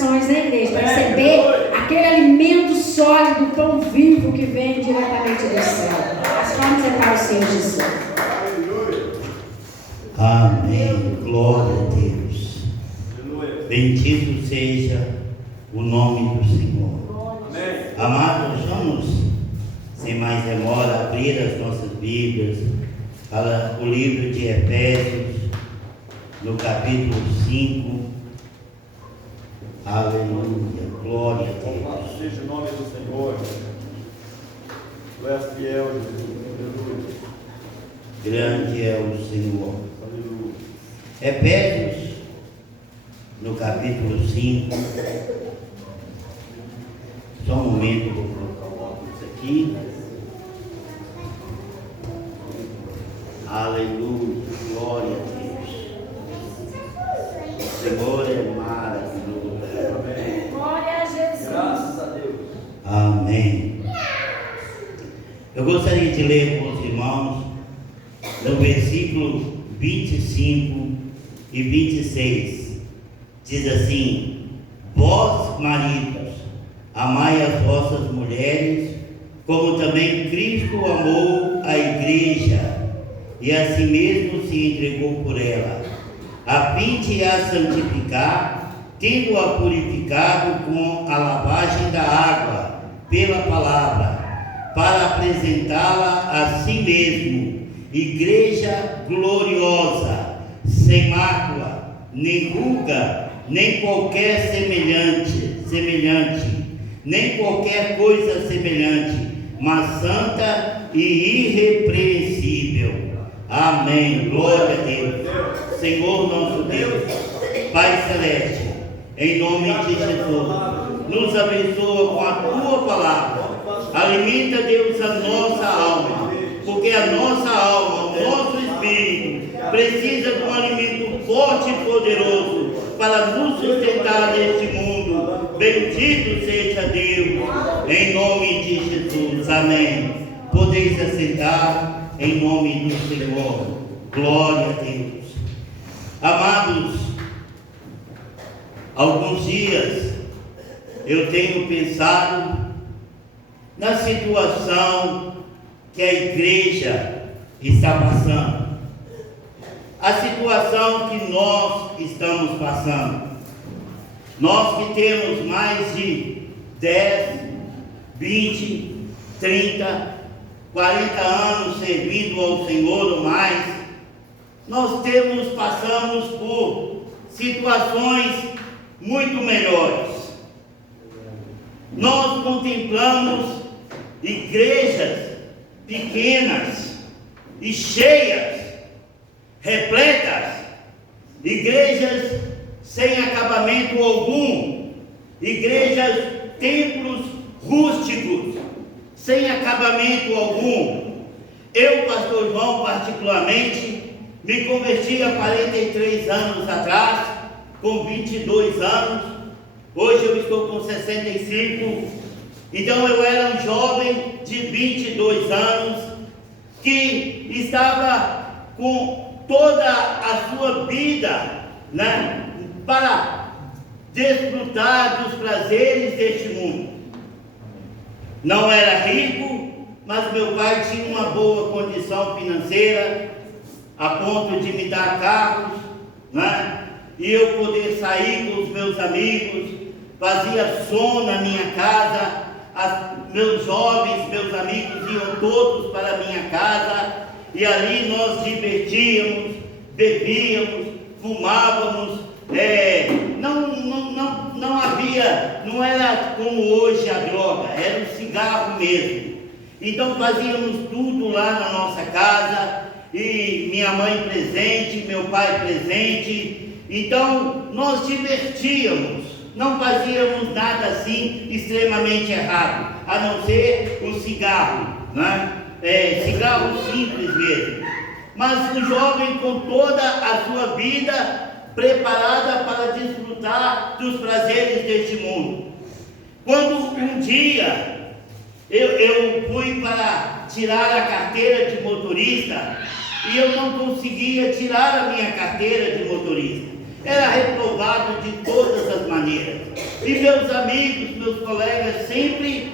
corações, né, igreja? Para receber aquele alimento sólido, pão vivo que vem diretamente do céu. Mas vamos sentar o Senhor Jesus. Amém. Glória a Deus. Bendito seja o nome do Senhor. Amém. Amados, vamos, sem mais demora, abrir as nossas Bíblias para o livro de Efésios, no capítulo 5. Aleluia. Glória a Deus. Louvado seja o nome do Senhor. Tu és fiel, Jesus. Grande é o Senhor. Aleluia. Efésios, no capítulo 5. Só um momento, eu vou colocar o óculos aqui. Aleluia, glória a Deus. O Senhor é maravilhoso. Amém. Glória a Jesus. Graças a Deus. Amém. Eu gostaria de ler com os irmãos no versículo 25 e 26. Diz assim: vós, maridos, amai as vossas mulheres, como também Cristo amou a igreja, e a si mesmo se entregou por ela, a fim de a santificar, tendo-a purificado com a lavagem da água, pela palavra, para apresentá-la a si mesmo, igreja gloriosa, sem mácula, nem ruga, nem qualquer semelhante, nem qualquer coisa semelhante, mas santa e irrepreensível. Amém. Glória a Deus. Senhor nosso Deus, Pai Celeste, em nome de Jesus, nos abençoa com a Tua palavra. Alimenta, Deus, a nossa alma, porque a nossa alma, o nosso espírito, precisa de um alimento forte e poderoso para nos sustentar neste mundo. Bendito seja Deus, em nome de Jesus. Amém. Podeis assentar em nome do Senhor. Glória a Deus. Amados, alguns dias eu tenho pensado na situação que a igreja está passando, a situação que nós estamos passando. Nós que temos mais de 10, 20, 30, 40 anos servindo ao Senhor ou mais, nós passamos por situações muito melhores. Nós contemplamos igrejas pequenas e cheias, repletas, igrejas sem acabamento algum, igrejas, templos rústicos, sem acabamento algum. Eu, pastor João, particularmente, me converti há 43 anos atrás, com 22 anos. Hoje eu estou com 65. Então eu era um jovem de 22 anos que estava com toda a sua vida, né, para desfrutar dos prazeres deste mundo. Não era rico, mas meu pai tinha uma boa condição financeira, a ponto de me dar carros, né? E eu poder sair com os meus amigos, fazia som na minha casa, meus jovens, meus amigos iam todos para a minha casa, e ali nós divertíamos, bebíamos, fumávamos, não havia, não era como hoje a droga, era o cigarro mesmo. Então fazíamos tudo lá na nossa casa, e minha mãe presente, meu pai presente. Então nós divertíamos, não fazíamos nada assim extremamente errado, a não ser o cigarro, né? Cigarro simples mesmo. Mas o jovem com toda a sua vida preparada para desfrutar dos prazeres deste mundo. Quando um dia eu fui para tirar a carteira de motorista e eu não conseguia tirar a minha carteira de motorista, era reprovado de todas as maneiras. E meus amigos, meus colegas sempre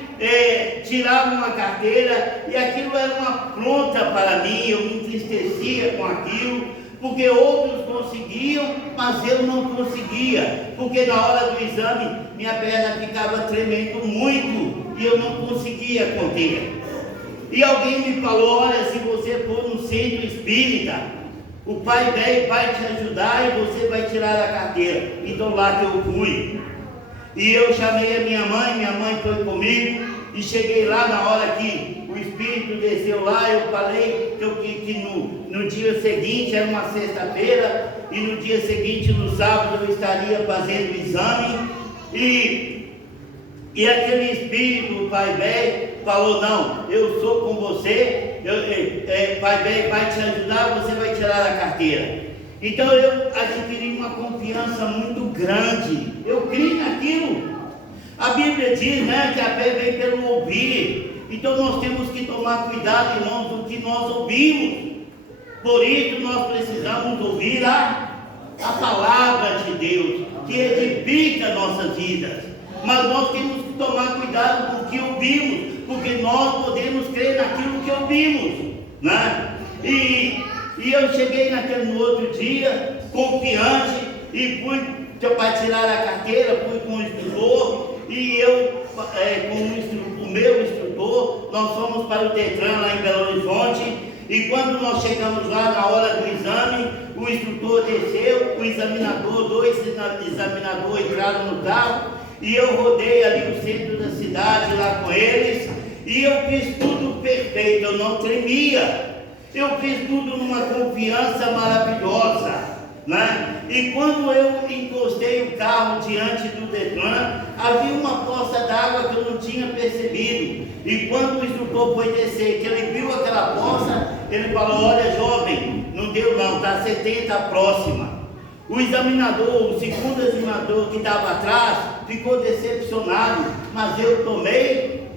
tiravam a carteira e aquilo era uma afronta para mim, eu me entristecia com aquilo, porque outros conseguiam, mas eu não conseguia, porque na hora do exame minha perna ficava tremendo muito e eu não conseguia conter. E alguém me falou: olha, se você for no centro espírita, o pai velho vai te ajudar e você vai tirar a carteira. Então lá que eu fui. E eu chamei a minha mãe foi comigo, e cheguei lá na hora que o Espírito desceu lá, eu falei que no dia seguinte, era uma sexta-feira, e no dia seguinte, no sábado, eu estaria fazendo o exame, e aquele Espírito, o Pai Velho, falou: não, eu sou com você, Pai Velho vai te ajudar, você vai tirar a carteira. Então eu adquiri uma confiança muito grande, eu criei naquilo. A Bíblia diz, né, que a fé vem pelo ouvir. Então nós temos que tomar cuidado, irmãos, do que nós ouvimos. Por isso nós precisamos ouvir a palavra de Deus, que edifica nossas vidas. Mas nós temos que tomar cuidado com o que ouvimos, porque nós podemos crer naquilo que ouvimos, né? E eu cheguei no outro dia, confiante, e fui para tirar a carteira, fui com o instrutor, e eu, com o meu instrutor, nós fomos para o Detran lá em Belo Horizonte, e quando nós chegamos lá na hora do exame, o instrutor desceu, o examinador, 2 examinadores entraram no carro, e eu rodei ali o centro da cidade lá com eles, e eu fiz tudo perfeito, eu não tremia. Eu fiz tudo numa confiança maravilhosa, né? E quando eu encostei o carro diante do Detran, havia uma poça d'água que eu não tinha percebido. E quando o instrutor foi descer, que ele viu aquela poça, ele falou: olha, jovem, não deu não, está 70 a próxima. O examinador, o segundo examinador que estava atrás, ficou decepcionado, mas eu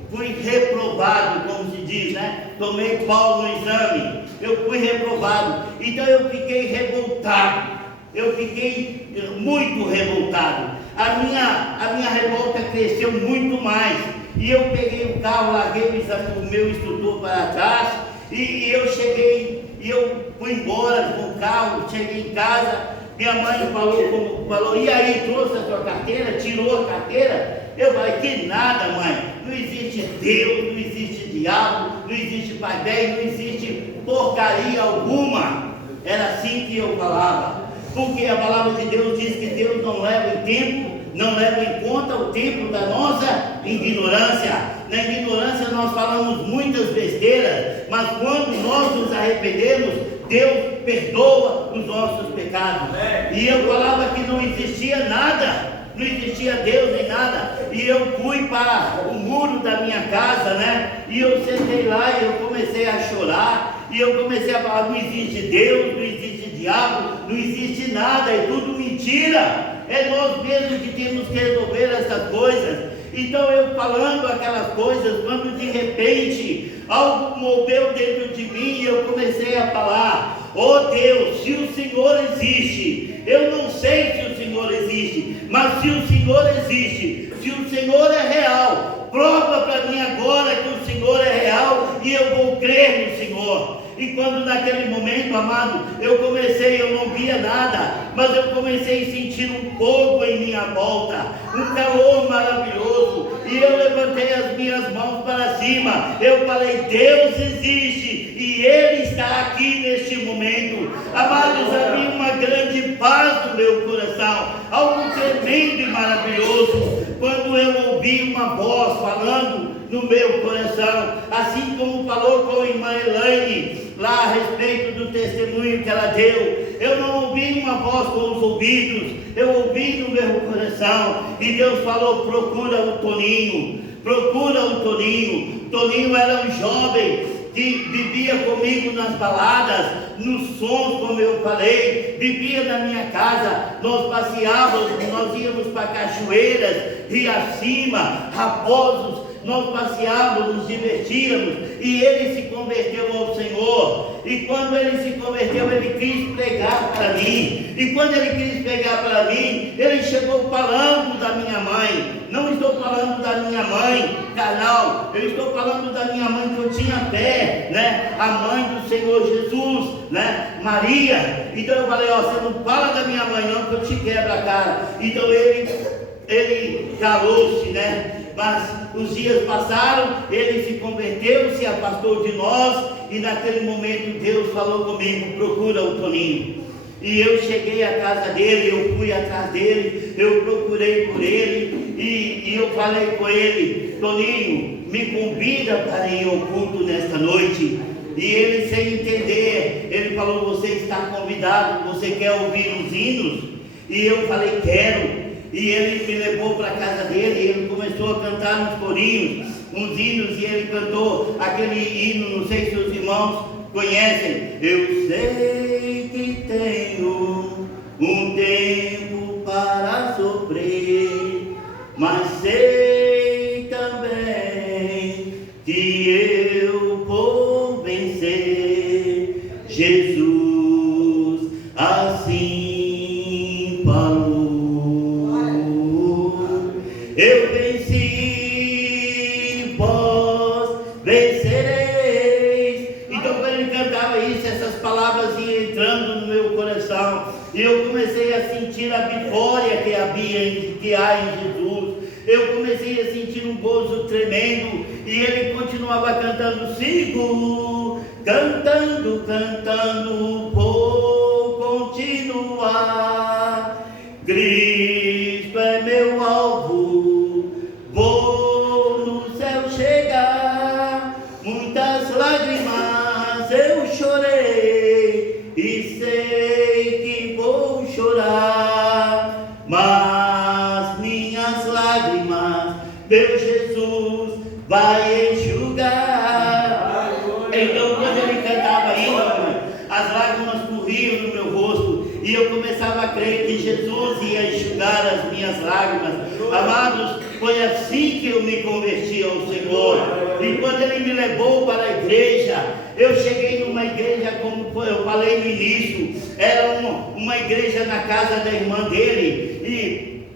fui reprovado, como se diz, né? Tomei pau no exame, eu fui reprovado. Então eu fiquei revoltado, eu fiquei muito revoltado. A minha revolta cresceu muito mais. E eu peguei o carro, larguei o meu instrutor para trás, e eu cheguei, e eu fui embora com o carro, cheguei em casa. Minha mãe falou: e aí, trouxe a sua carteira? Tirou a carteira? Eu falei: que nada, mãe, não existe Deus, não existe diabo, não existe Pai Velho, não existe porcaria alguma. Era assim que eu falava, porque a palavra de Deus diz que Deus não leva em conta o tempo da nossa ignorância. Na ignorância nós falamos muitas besteiras, mas quando nós nos arrependemos, Deus perdoa os nossos pecados. E eu falava que não existia nada, não existia Deus nem nada. E eu fui para o muro da minha casa, né? E eu sentei lá e eu comecei a chorar. E eu comecei a falar: não existe Deus, não existe diabo, não existe nada, é tudo mentira. É nós mesmos que temos que resolver essas coisas. Então eu falando aquelas coisas, quando de repente algo moveu dentro de mim e eu comecei a falar: oh Deus, se o Senhor existe, eu não sei se o Senhor existe, mas se o Senhor existe, se o Senhor é real, prova para mim agora que o Senhor é real e eu vou crer no Senhor. E quando naquele momento, amado, eu não via nada, mas eu comecei a sentir um fogo em minha volta, um calor maravilhoso, e eu levantei as minhas mãos para cima, eu falei: Deus existe, e Ele está aqui neste momento. Amados, havia uma grande paz no meu coração, algo tremendo e maravilhoso, quando eu ouvi uma voz falando no meu coração, assim como falou com a irmã Elaine, lá a respeito do testemunho que ela deu. Eu não ouvi uma voz com os ouvidos, eu ouvi no meu coração, e Deus falou: procura o Toninho, procura o Toninho. Toninho era um jovem que vivia comigo nas baladas, nos sons, como eu falei, vivia na minha casa, nós passeávamos, nós íamos para cachoeiras, rio acima, Raposos, nós passeávamos, nos divertíamos, e ele se converteu ao Senhor. E quando ele se converteu, ele quis pregar para mim. E quando ele quis pregar para mim, ele chegou falando da minha mãe. falando da minha mãe carnal, eu estou falando da minha mãe que eu tinha fé, né? A mãe do Senhor Jesus, né? Maria. Então eu falei, ó, você não fala da minha mãe não, que eu te quebro a cara. Então ele calou-se, né? Mas os dias passaram, ele se converteu, se afastou de nós, e naquele momento Deus falou comigo, procura o Toninho. E eu cheguei à casa dele, eu fui atrás dele, eu procurei por ele, e eu falei com ele, Toninho, me convida para ir ao culto nesta noite. E ele, sem entender, ele falou, você está convidado, você quer ouvir os hinos? E eu falei, quero. E ele me levou para a casa dele, e ele começou a cantar uns corinhos, uns hinos, e ele cantou aquele hino, não sei se os irmãos conhecem. Eu sei que tenho um tempo para sofrer, mas sei também que eu vou vencer. Jesus assim falou. Eu venci, vós vencereis. Então quando ele cantava isso, essas palavras iam entrando no meu coração, e eu comecei a sentir a vitória que há em Jesus. Eu comecei a sentir um gozo tremendo, e ele continuava cantando, sigo cantando, cantando, vou continuar. Cristo é meu alvo, vou no céu chegar. Muitas lágrimas eu chorei, e sei que vou chorar, mas minhas lágrimas meu Jesus vai enxugar. Então quando ele cantava ainda, as lágrimas corriam no meu rosto, e eu começava a crer que Jesus ia enxugar as minhas lágrimas. Amados, foi assim que eu me converti ao Senhor. E quando ele me levou para a igreja, eu cheguei numa igreja, como eu falei no início, era uma igreja na casa da irmã dele, e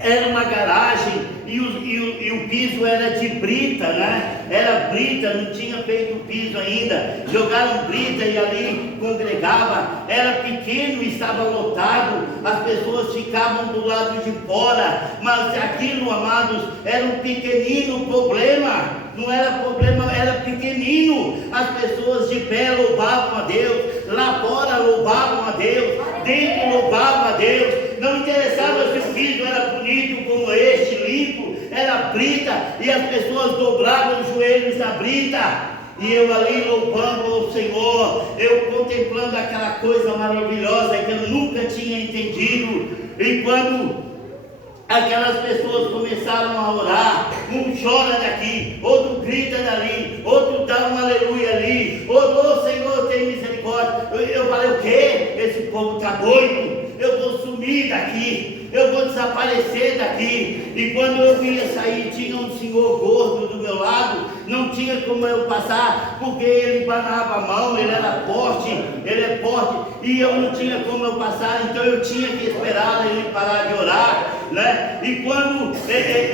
era uma garagem, e o piso era de brita, né? Era brita, não tinha feito o piso ainda. Jogaram brita e ali congregava. Era pequeno e estava lotado. As pessoas ficavam do lado de fora. Mas aquilo, amados, era um pequenino problema. Não era problema, era pequenino. As pessoas de pé louvavam a Deus, lá fora louvavam a Deus, dentro louvavam a Deus. Não interessava se o piso era bonito como este, limpo, era brita, e as pessoas dobravam os joelhos na brita. E eu ali louvando ao Senhor, eu contemplando aquela coisa maravilhosa que eu nunca tinha entendido. E quando aquelas pessoas começaram a orar, um chora daqui, outro grita dali, outro dá um aleluia ali, outro, Senhor, tem misericórdia. Eu falei, o quê? Esse povo está doido, eu vou sumir daqui, eu vou desaparecer daqui. E quando eu ia sair, tinha um senhor gordo do meu lado, não tinha como eu passar, porque ele banava a mão, ele era forte, ele é forte, e eu não tinha como eu passar, então eu tinha que esperar ele parar de orar, né? E quando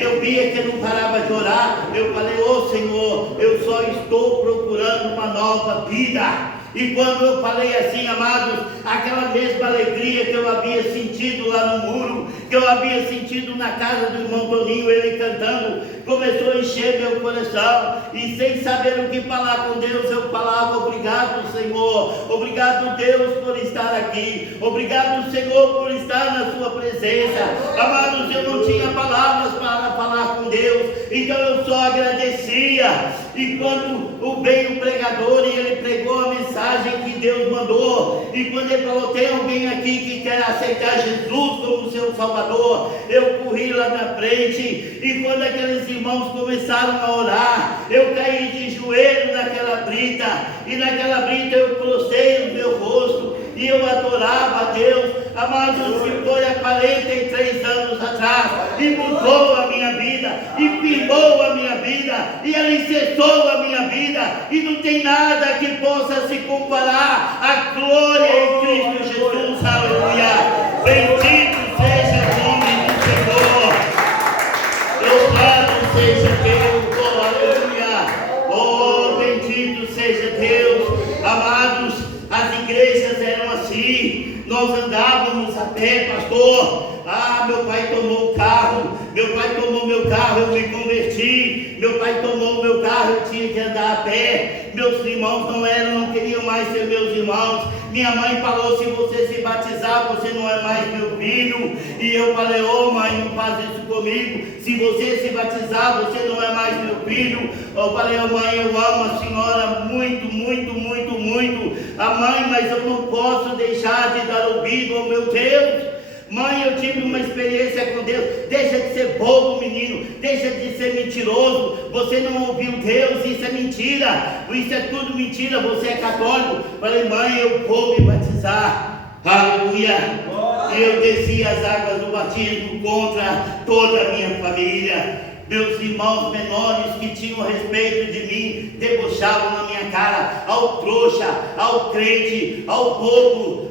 eu via que ele não parava de orar, eu falei, ô Senhor, eu só estou procurando uma nova vida. E quando eu falei assim, amados, aquela mesma alegria que eu havia sentido lá no muro, que eu havia sentido na casa do irmão Toninho, ele cantando, começou a encher meu coração, e sem saber o que falar com Deus, eu falava, obrigado Senhor, obrigado Deus por estar aqui, obrigado Senhor por estar na sua presença. Amados, eu não tinha palavras para falar com Deus, então eu só agradecia. E quando veio o pregador e ele pregou a mensagem que Deus mandou, e quando ele falou, tem alguém aqui que quer aceitar Jesus como seu Salvador, eu corri lá na frente, e quando aqueles irmãos começaram a orar, eu caí de joelho naquela brita, e naquela brita eu prostrei o meu rosto, e eu adorava a Deus. Amados, se foi há 43 anos atrás, e mudou a minha vida, e firmou a minha vida, e alicerçou a minha vida, e não tem nada que possa se comparar à glória em Cristo Jesus. Aleluia! Bendito seja o nome do Senhor. Louvado Meu pai tomou meu carro, eu me converti. Meu pai tomou meu carro, eu tinha que andar a pé. Meus irmãos não queriam mais ser meus irmãos. Minha mãe falou: se você se batizar, você não é mais meu filho. E eu falei: ô mãe, não faz isso comigo. Se você se batizar, você não é mais meu filho. Eu falei: ô mãe, eu amo a senhora muito, muito, muito, muito. A mãe, mas eu não posso deixar de dar ouvido ao meu Deus. Mãe, eu tive uma experiência com Deus. Deixa de ser bobo, menino. Deixa de ser mentiroso. Você não ouviu Deus, isso é mentira. Isso é tudo mentira. Você é católico. Falei: mãe, eu vou me batizar. Aleluia. E eu desci as águas do batismo contra toda a minha família. Meus irmãos menores que tinham respeito de mim debochavam na minha cara: ao trouxa, ao crente, ao bobo.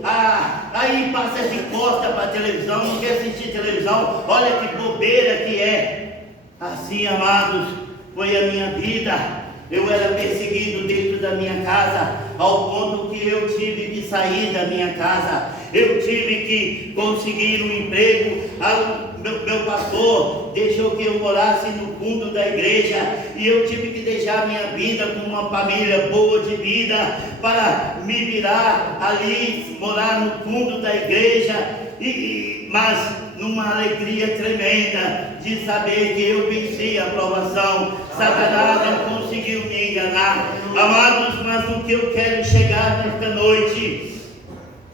Aí passa de costa para a televisão, não quer assistir televisão. Olha que bobeira que é. Assim, amados, foi a minha vida. Eu era perseguido dentro da minha casa, ao ponto que eu tive que sair da minha casa. Eu tive que conseguir um emprego. Meu pastor deixou que eu morasse no fundo da igreja, e eu tive que deixar minha vida com uma família boa de vida para me virar ali, morar no fundo da igreja, mas numa alegria tremenda de saber que eu venci a provação. Satanás não conseguiu me enganar. Amados, mas o que eu quero chegar nesta noite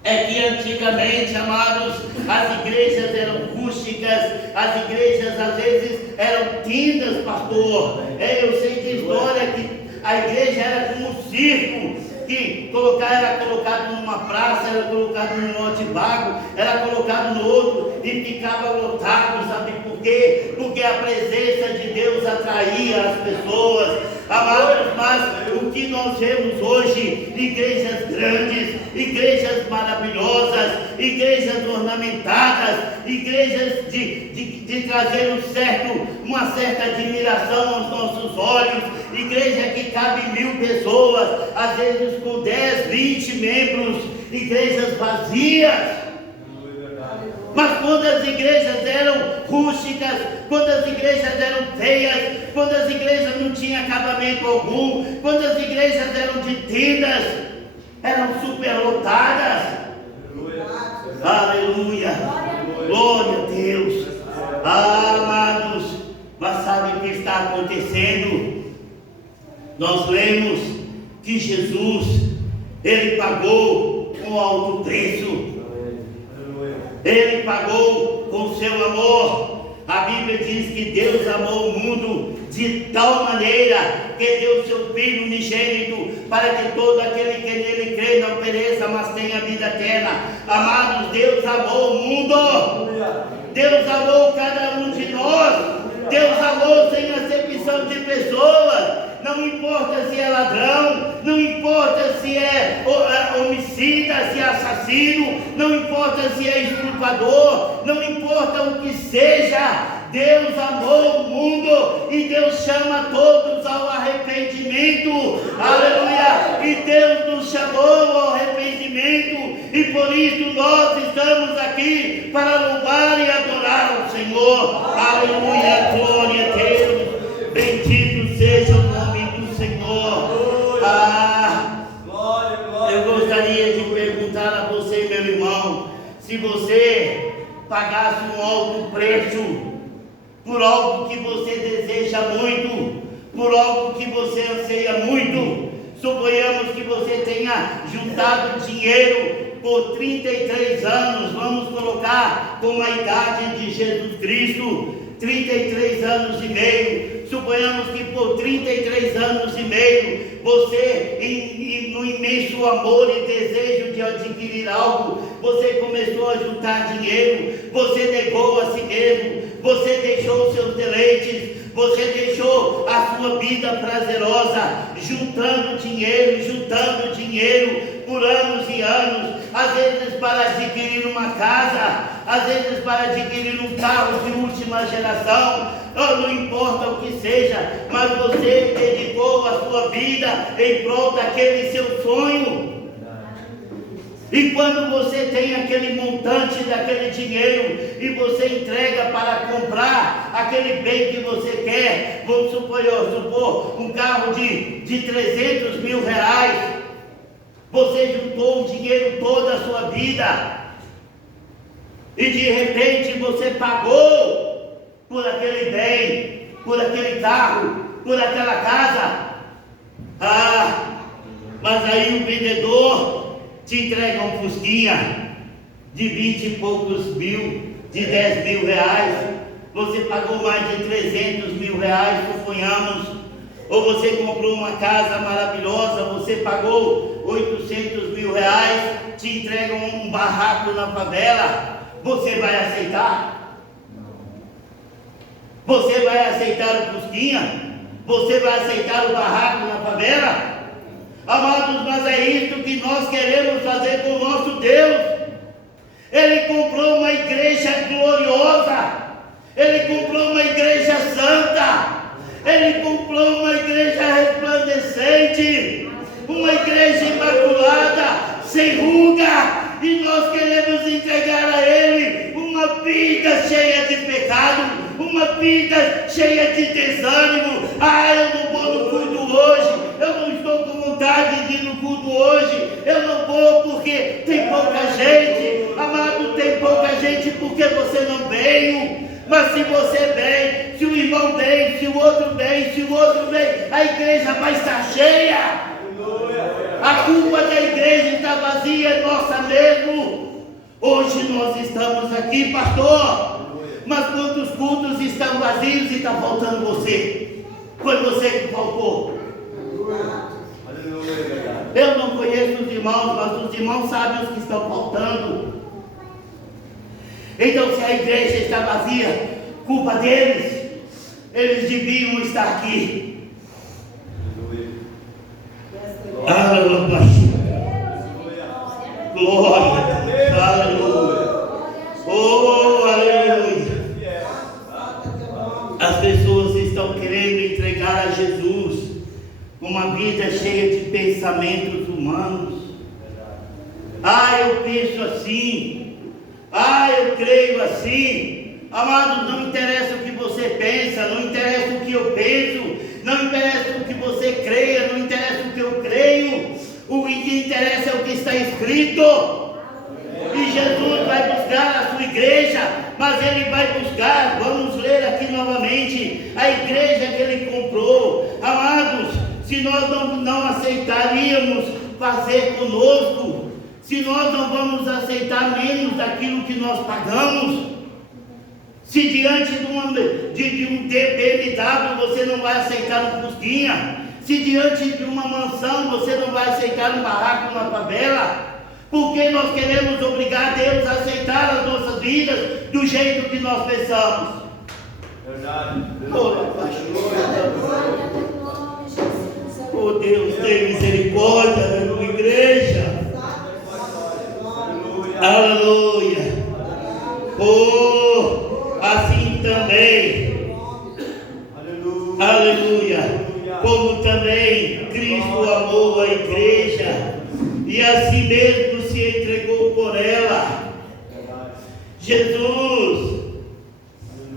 é que antigamente, amados, as igrejas eram rústicas, as igrejas às vezes eram tindas, pastor. Eu sei de história que a igreja era como um circo, que era colocado numa praça, era colocado num lote vago, era colocado no outro e ficava lotado. Sabe por quê? Porque a presença de Deus atraía as pessoas. Amados, mas o que nós vemos hoje: igrejas grandes, igrejas maravilhosas, igrejas ornamentadas, igrejas de trazer uma certa admiração aos nossos olhos, igreja que cabe 1000 pessoas, às vezes com 10, 20 membros, igrejas vazias. Mas quando as igrejas eram rústicas, quando as igrejas eram feias, quando as igrejas não tinham acabamento algum, quando as igrejas eram de tendas, eram superlotadas. Aleluia. Glória a Deus. Amados, mas sabe o que está acontecendo? Nós lemos que Jesus, Ele pagou um alto preço. Ele pagou com seu amor. A Bíblia diz que Deus amou o mundo de tal maneira que deu seu Filho unigênito, para que todo aquele que nele crê não pereça, mas tenha vida eterna. Amados, Deus amou o mundo. Deus amou cada um de nós. Deus amou sem acepção de pessoas. Não importa se é ladrão, não importa se é homicida, se é assassino, não importa se é estuprador, não importa o que seja. Deus amou o mundo e Deus chama todos ao arrependimento. Aleluia! E Deus nos chamou ao arrependimento, e por isso nós estamos aqui para louvar e adorar o Senhor. Aleluia! Glória a Deus! Bendito seja o nome do Senhor. Eu gostaria de perguntar a você, meu irmão, se você pagasse um alto preço por algo que você deseja muito, por algo que você anseia muito. Suponhamos que você tenha juntado dinheiro por 33 anos, vamos colocar como a idade de Jesus Cristo, 33 anos e meio. Suponhamos que por 33 anos e meio, você, no imenso amor e desejo de adquirir algo, você começou a juntar dinheiro, você negou a si mesmo, você deixou os seus deleites, você deixou a sua vida prazerosa, juntando dinheiro por anos e anos, às vezes para adquirir uma casa, às vezes para adquirir um carro de última geração, não importa o que seja, mas você dedicou a sua vida em prol daquele seu sonho. E quando você tem aquele montante daquele dinheiro e você entrega para comprar aquele bem que você quer, vamos supor um carro de 300 mil reais, você juntou o dinheiro toda a sua vida, e de repente você pagou por aquele bem, por aquele carro, por aquela casa. Mas aí o vendedor te entrega um fusquinha de 20 e poucos mil, de 10 mil reais. Você pagou mais de 300 mil reais, suponhamos. Ou você comprou uma casa maravilhosa, você pagou 800 mil reais, te entregam um barraco na favela. Você vai aceitar? Você vai aceitar o fusquinha? Você vai aceitar o barraco na favela? Amados, mas é isso que nós queremos fazer com o nosso Deus. Ele comprou uma igreja gloriosa, Ele comprou uma igreja santa, Ele comprou uma igreja resplandecente, uma igreja imaculada, sem ruga, e nós queremos entregar a Ele uma vida cheia de pecado, uma vida cheia de desânimo. Eu não vou no culto hoje, eu não estou com vontade de ir no culto hoje, eu não vou porque tem pouca gente. Amado, tem pouca gente porque você não veio. Mas se você vem, se o irmão vem, se o outro vem, se o outro vem, a igreja vai estar cheia. A culpa da igreja está vazia, é nossa mesmo. Hoje nós estamos aqui, pastor, mas quantos cultos estão vazios e está faltando você? Foi você que faltou. Eu não conheço os irmãos, mas os irmãos sabem os que estão faltando. Então, se a igreja está vazia, culpa deles. Eles deviam estar aqui. Aleluia. Glória. Aleluia. Oh, aleluia. As pessoas estão querendo entregar a Jesus uma vida cheia de pensamentos humanos. Eu penso assim. Eu creio assim. Amados, não interessa o que você pensa, não interessa o que eu penso, não interessa o que você creia, não interessa o que eu creio. O que interessa é o que está escrito. E Jesus vai buscar a sua igreja, mas Ele vai buscar, vamos ler aqui novamente, a igreja que Ele comprou. Amados, se nós não aceitaríamos fazer conosco, se nós não vamos aceitar menos daquilo que nós pagamos, se diante de um BMW você não vai aceitar um fusquinha, se diante de uma mansão você não vai aceitar um barraco na favela, porque nós queremos obrigar Deus a aceitar as nossas vidas do jeito que nós pensamos. Verdade. Oh Deus, tem misericórdia da tua igreja. Aleluia. Assim também. Aleluia. Como também Cristo amou a igreja e a si mesmo se entregou por ela. Jesus,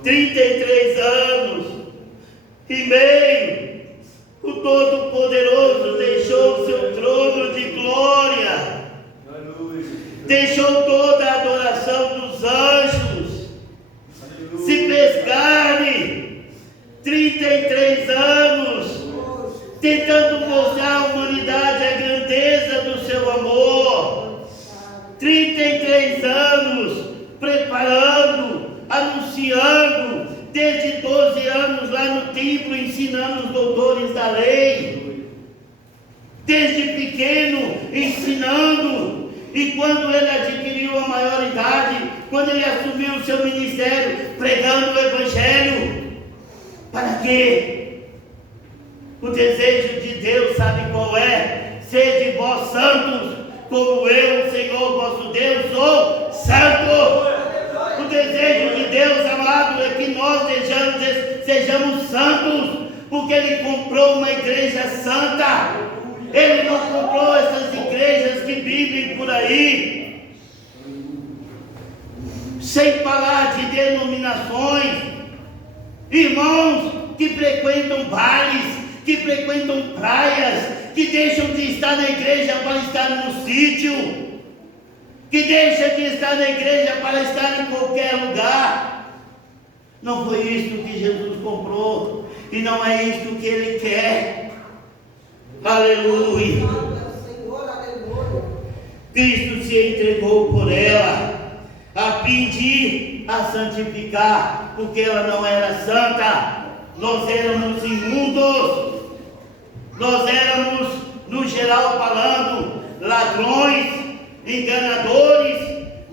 33 anos e meio, o Todo-Poderoso deixou o seu trono de glória, deixou toda a adoração dos anjos, se fez carne, 33 anos, tentando mostrar à humanidade a grandeza do seu amor, 33 anos, preparando, anunciando, desde 12 anos lá no templo, ensinando os doutores da lei, desde pequeno, ensinando, e quando ele adquiriu a maioridade, quando ele assumiu o seu ministério, pregando o Evangelho, para quê? O desejo de Deus, sabe qual é? Sede vós santos, como eu, Senhor vosso Deus, sou santo. O desejo de Deus, amado, é que nós sejamos santos, porque Ele comprou uma igreja santa. Ele não comprou essas igrejas que vivem por aí, sem falar de denominações. Irmãos que frequentam bares, que frequentam praias, que deixam de estar na igreja para estar no sítio, que deixam de estar na igreja para estar em qualquer lugar. Não foi isto que Jesus comprou, e não é isto que Ele quer. Aleluia. Cristo se entregou por ela, a pedir, a santificar, porque ela não era santa. Nós éramos imundos, nós éramos, no geral falando, ladrões, enganadores,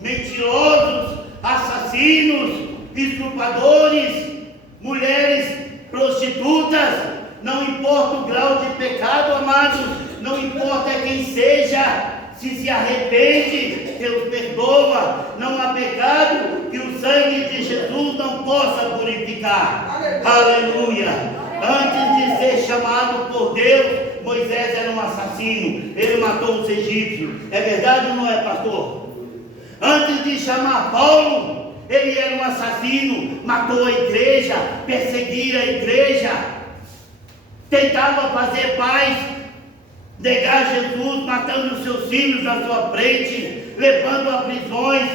mentirosos, assassinos, estupradores, mulheres prostitutas. Não importa o grau de pecado, amados, não importa quem seja, se arrepende, Deus perdoa. Não há pecado que o sangue de Jesus não possa purificar. Aleluia. Antes de ser chamado por Deus, Moisés era um assassino, ele matou os egípcios. É verdade ou não é, pastor? Antes de chamar Paulo, ele era um assassino, matou a igreja, perseguia a igreja, tentava fazer paz, negar Jesus, matando seus filhos na sua frente, levando a prisões.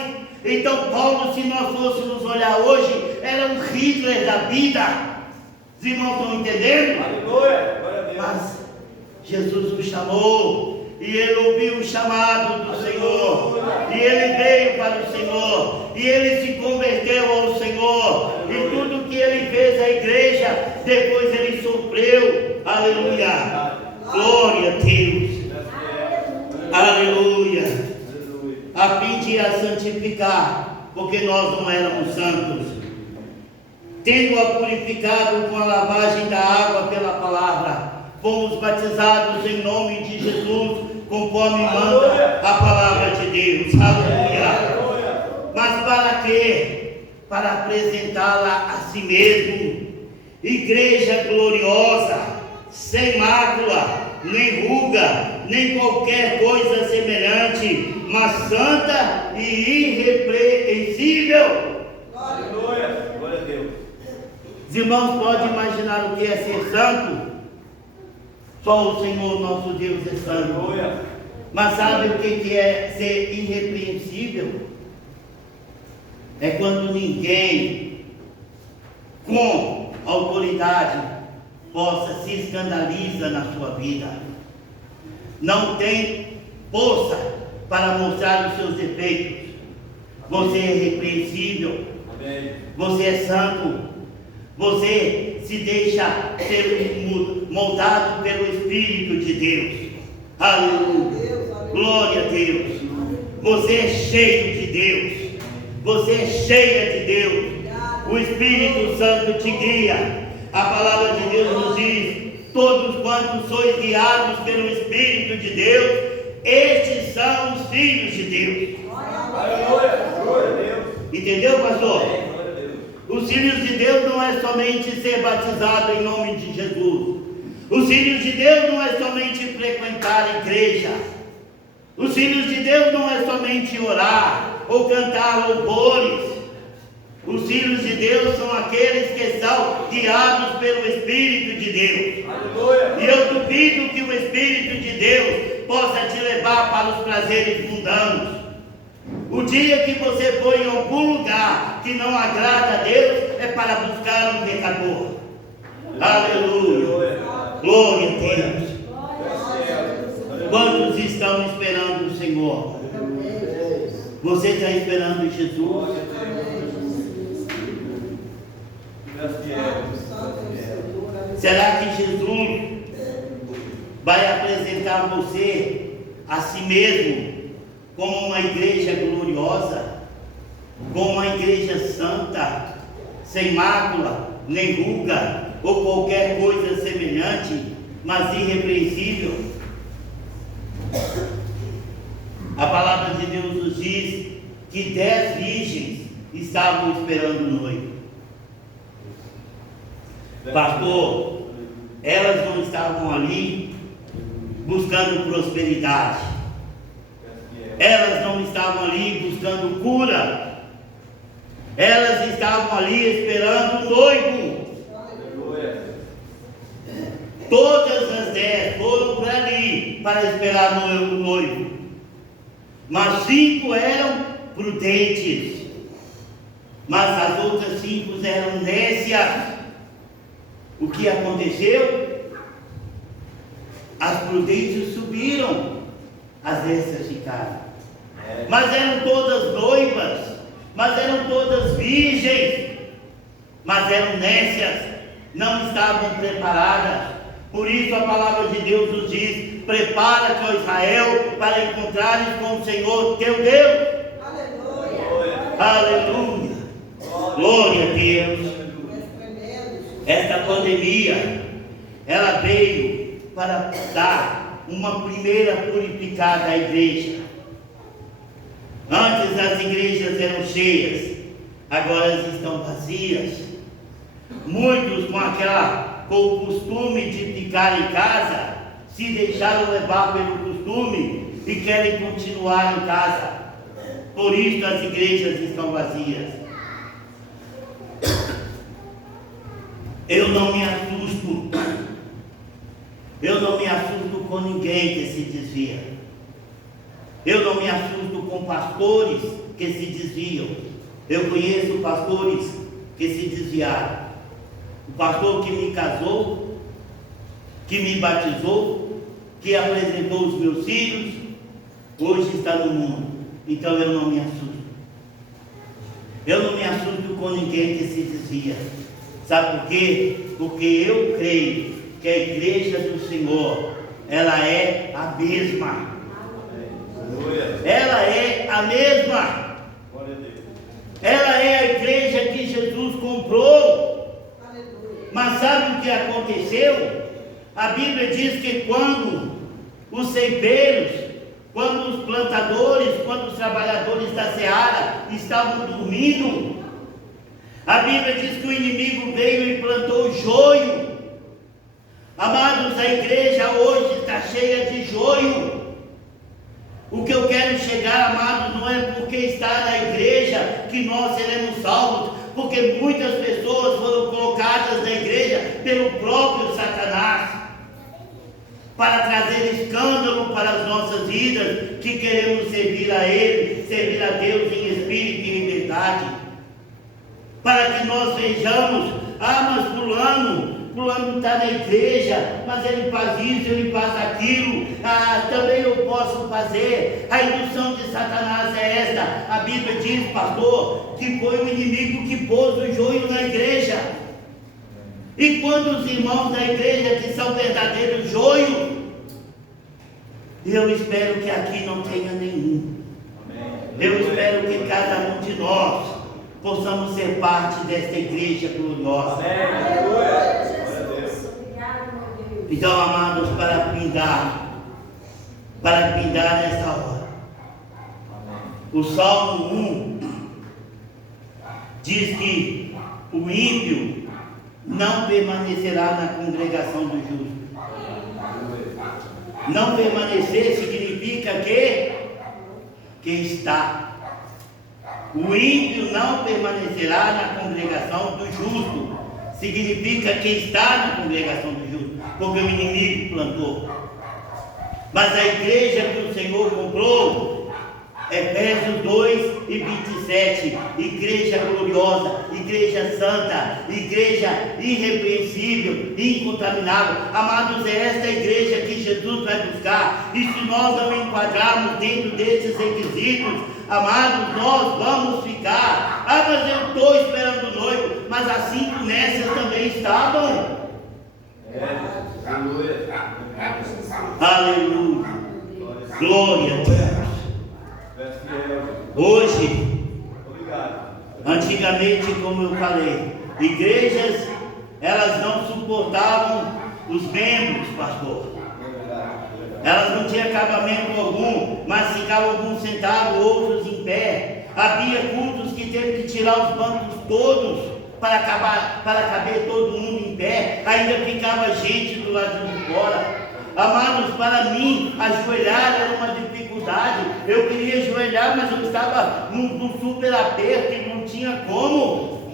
Então Paulo, se nós fôssemos olhar hoje, era um Hitler da vida. Os irmãos estão entendendo? Aleluia, glória a Deus. Mas Jesus o chamou, e ele ouviu o chamado do Senhor, e ele veio para o Senhor, e ele se converteu ao Senhor, e tudo que ele fez à igreja, depois ele sofreu. Aleluia. Glória a Deus. Aleluia. A fim de a santificar, porque nós não éramos santos, tendo-a purificado com a lavagem da água pela palavra, fomos batizados em nome de Jesus, conforme manda a palavra de Deus. Aleluia. Mas para quê? Para apresentá-la a si mesmo, igreja gloriosa, sem mácula, nem ruga, nem qualquer coisa semelhante, mas santa e irrepreensível. Aleluia, glória a Deus. Os irmãos podem imaginar o que é ser santo? Só o Senhor nosso Deus é santo. Aleluia. Mas sabe o que é ser irrepreensível? É quando ninguém com autoridade possa se escandaliza na sua vida, não tem força para mostrar os seus defeitos. Você é irrepreensível. Amém. Você é santo. Você se deixa ser moldado pelo Espírito de Deus. Aleluia. Glória a Deus. Você é cheio de Deus. Você é cheia de Deus. O Espírito Santo te guia. A palavra de Deus nos diz: todos quantos sois guiados pelo Espírito de Deus, estes são os filhos de Deus. Aleluia, glória a Deus. Entendeu, pastor? Glória a Deus. Os filhos de Deus não é somente ser batizado em nome de Jesus. Os filhos de Deus não é somente frequentar a igreja. Os filhos de Deus não é somente orar ou cantar louvores. Os filhos de Deus são aqueles que são guiados pelo Espírito de Deus. Aleluia. E eu duvido que o Espírito de Deus possa te levar para os prazeres mundanos. O dia que você for em algum lugar que não agrada a Deus, é para buscar um pecador. Aleluia. Glória a Deus. Quantos estão esperando o Senhor? Você está esperando Jesus? Será que Jesus vai apresentar você a si mesmo como uma igreja gloriosa, como uma igreja santa, sem mácula, nem ruga ou qualquer coisa semelhante, mas irrepreensível? A palavra de Deus nos diz que 10 virgens estavam esperando o noivo. Pastor, elas não estavam ali buscando prosperidade, elas não estavam ali buscando cura, elas estavam ali esperando o noivo. para esperar o noivo. Mas 5 eram prudentes, mas as outras 5 eram nécias. O que aconteceu? As prudentes subiram, as nécias ficaram. Mas eram todas noivas, mas eram todas virgens, mas eram nécias, não estavam preparadas. Por isso a palavra de Deus nos diz: prepara-te, ó Israel, para encontrares com o Senhor teu Deus. Aleluia! Aleluia! Glória a Deus! Esta pandemia, ela veio para dar uma primeira purificada à igreja. Antes as igrejas eram cheias, agora elas estão vazias. Muitos com o costume de ficar em casa, se deixaram levar pelo costume e querem continuar em casa. Por isso as igrejas estão vazias. Eu não me assusto. Eu não me assusto com ninguém que se desvia. Eu não me assusto com pastores que se desviam. Eu conheço pastores que se desviaram. O pastor que me casou, que me batizou, que apresentou os meus filhos, hoje está no mundo. Então eu não me assusto. Eu não me assusto com ninguém que se desvia. Sabe por quê? Porque eu creio que a igreja do Senhor, ela é a mesma. Ela é a mesma. Ela é a igreja que Jesus comprou. Mas sabe o que aconteceu? A Bíblia diz que quando os ceifeiros, quando os plantadores, quando os trabalhadores da seara estavam dormindo, a Bíblia diz que o inimigo veio e plantou joio. Amados, a igreja hoje está cheia de joio. O que eu quero chegar, amados, não é porque está na igreja que nós seremos salvos, porque muitas pessoas foram colocadas na igreja pelo próprio Satanás, para trazer escândalo para as nossas vidas, que queremos servir a Ele, servir a Deus em espírito e em verdade, para que nós vejamos: ah, mas fulano está na igreja, mas ele faz isso, ele faz aquilo, também eu posso fazer. A indução de Satanás é esta. A Bíblia diz, pastor, que foi o inimigo que pôs o joio na igreja. E quando os irmãos da igreja, que são verdadeiros joios, eu espero que aqui não tenha nenhum. Eu espero que cada um de nós possamos ser parte desta igreja gloriosa. Então, amados, para brindar nessa hora, o Salmo 1 diz que o ímpio não permanecerá na congregação do justo. Não permanecer significa que está. O ímpio não permanecerá na congregação do justo. Significa que está na congregação do justo, porque o inimigo plantou. Mas a igreja que o Senhor comprou, Efésios 2 e 27, igreja gloriosa, igreja santa, igreja irrepreensível, incontaminável. Amados, é esta igreja que Jesus vai buscar. E se nós não enquadrarmos dentro desses requisitos, amados, nós vamos ficar. Ah, mas eu estou esperando o noivo. Mas as 5 nécias também estavam. Aleluia. Aleluia. Glória a Deus. Hoje, antigamente, como eu falei, igrejas, elas não suportavam os membros, pastor. Elas não tinham acabamento algum, mas ficavam alguns sentados, outros em pé. Havia cultos que teve que tirar os bancos todos para caber todo mundo em pé. Ainda ficava gente do lado de fora. Amados, para mim, ajoelhar era uma dificuldade. Eu queria ajoelhar, mas eu estava num super aperto e não tinha como.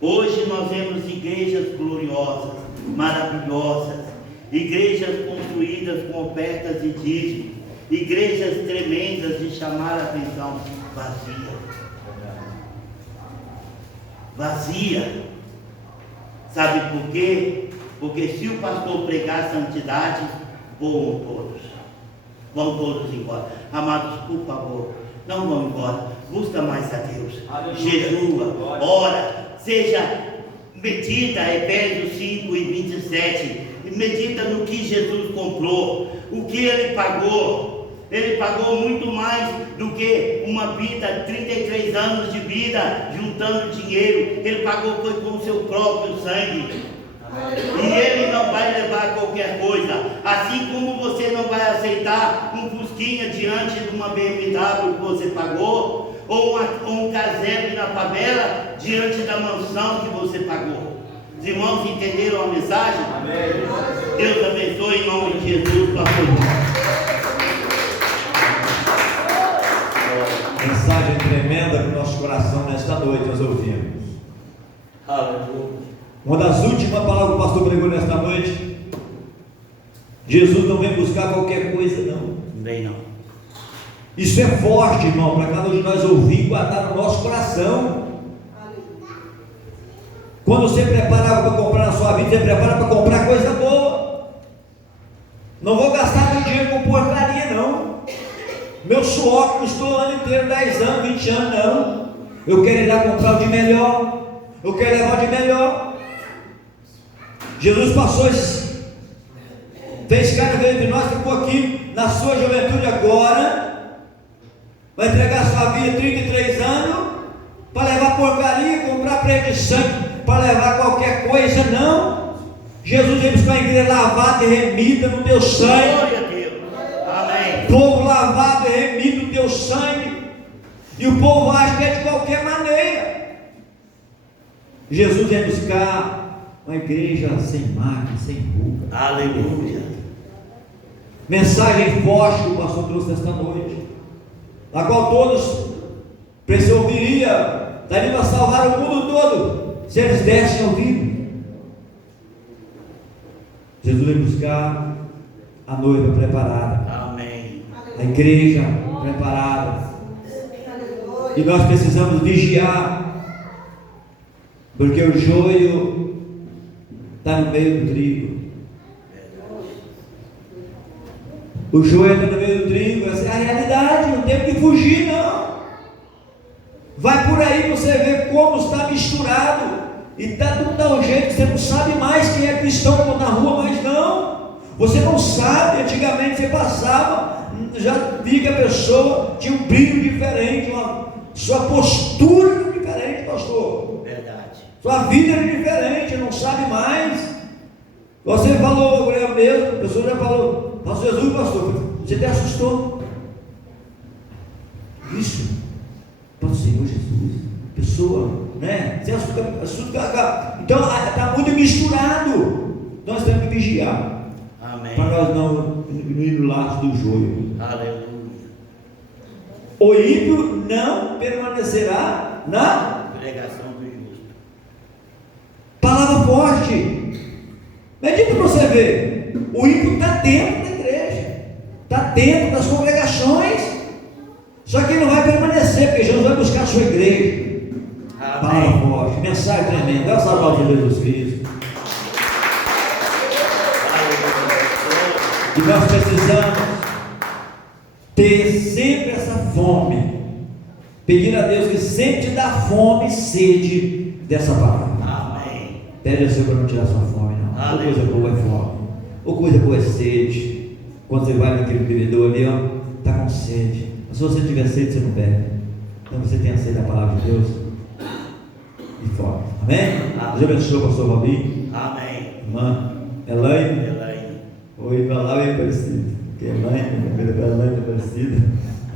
Hoje nós vemos igrejas gloriosas, maravilhosas, igrejas construídas com ofertas de dízimo, igrejas tremendas de chamar a atenção, vazia. Sabe por quê? Porque se o pastor pregar santidade, vão todos embora. Amados, por favor, não vão embora, busca mais a Deus, jejua, ora, seja medita Efésios 5 e 27, medita no que Jesus comprou, o que Ele pagou. Ele pagou muito mais do que uma vida, 33 anos de vida, juntando dinheiro. Ele pagou foi com o seu próprio sangue. E Ele não vai levar qualquer coisa. Assim como você não vai aceitar um Fusquinha diante de uma BMW que você pagou, ou um casebre na favela diante da mansão que você pagou. Os irmãos entenderam a mensagem? Amém. Deus abençoe em nome de Jesus, pastor. Mensagem tremenda para o nosso coração nesta noite, nós ouvimos. Aleluia. Uma das últimas palavras que o pastor pregou nesta noite: Jesus não vem buscar qualquer coisa, não. Vem não. Isso é forte, irmão, para cada um de nós ouvir e guardar no nosso coração. Quando você prepara para comprar na sua vida, você prepara para comprar coisa boa. Não vou gastar meu dinheiro com porcaria, não. Meu suor custou o ano inteiro, 10 anos, 20 anos, não. Eu quero ir lá comprar o de melhor. Eu quero levar o de melhor. Jesus passou fez carne entre nós, ficou aqui na sua juventude agora. Vai entregar sua vida 33 anos para levar porcaria, comprar preto de sangue, para levar qualquer coisa, não. Jesus veio buscar a igreja lavada e remida no teu sangue. Glória a Deus. Amém. Povo lavado e remido no teu sangue. E o povo acha que é de qualquer maneira. Jesus veio buscar uma igreja sem mácula, sem ruga. Aleluia. Mensagem forte que o pastor trouxe nesta noite, a qual todos ouviriam, daria para salvar o mundo todo, se eles dessem ouvido. Jesus veio buscar a noiva preparada. Amém. A igreja preparada. E nós precisamos vigiar, porque o joio está no meio do trigo. O joio está no meio do trigo. Essa é a realidade. Não tem que fugir, não. Vai por aí você ver como está misturado. E está de um tal jeito que você não sabe mais quem é cristão na rua, mas não. Você não sabe. Antigamente você passava, já via que a pessoa tinha um brilho diferente, sua postura era diferente, pastor. Verdade. Sua vida era diferente, não sabe mais. Você falou, eu mesmo, a pessoa já falou, pastor Jesus, pastor, você até assustou. Isso, para o Senhor Jesus, pessoa, né? Você assusta. Então está muito misturado. Nós temos que vigiar. Amém. Para nós não ir no laço do joio. Aleluia. O ímpio não permanecerá na Pregação do justo. palavra forte. Medita para você ver. O ímpio está dentro da igreja, está dentro das congregações, só que ele não vai permanecer, porque Jesus vai buscar a sua igreja. Palavra forte, mensagem tremenda. Dá essa palavra de Jesus Cristo. E nós precisamos ter sempre essa fome, pedir a Deus que sempre te dá fome e sede dessa palavra. Amém. Pede a Deus para não tirar sua fome, não. Ou coisa boa é fome, ou coisa boa é sede. Quando você vai naquele bebedor ali, ó, está com sede. Mas se você tiver sede, você não bebe. Então você tem a sede da palavra de Deus e fome. Amém? Deus abençoe o pastor Robinho. Amém. Irmã Elaine. Oi, para lá bem parecido. Que Elaine, primeira Elaine parecida.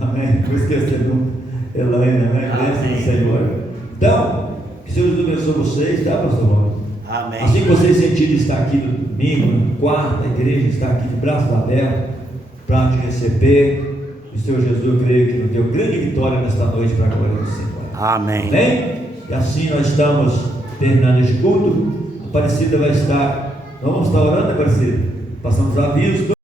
Amém. Vou esquecer do Elaine, amém? Bênção do Senhor. Então, que Deus abençoe vocês, tá, pastor Robinho? Amém. Assim que vocês sentirem estar aqui no domingo, no quarto, a igreja está aqui de braços abertos para te receber. O Senhor Jesus, eu creio que nos deu grande vitória nesta noite para a glória do Senhor. Amém. Amém? E assim nós estamos terminando este culto. A Aparecida vai estar Vamos estar orando, Aparecido? Passamos avisos.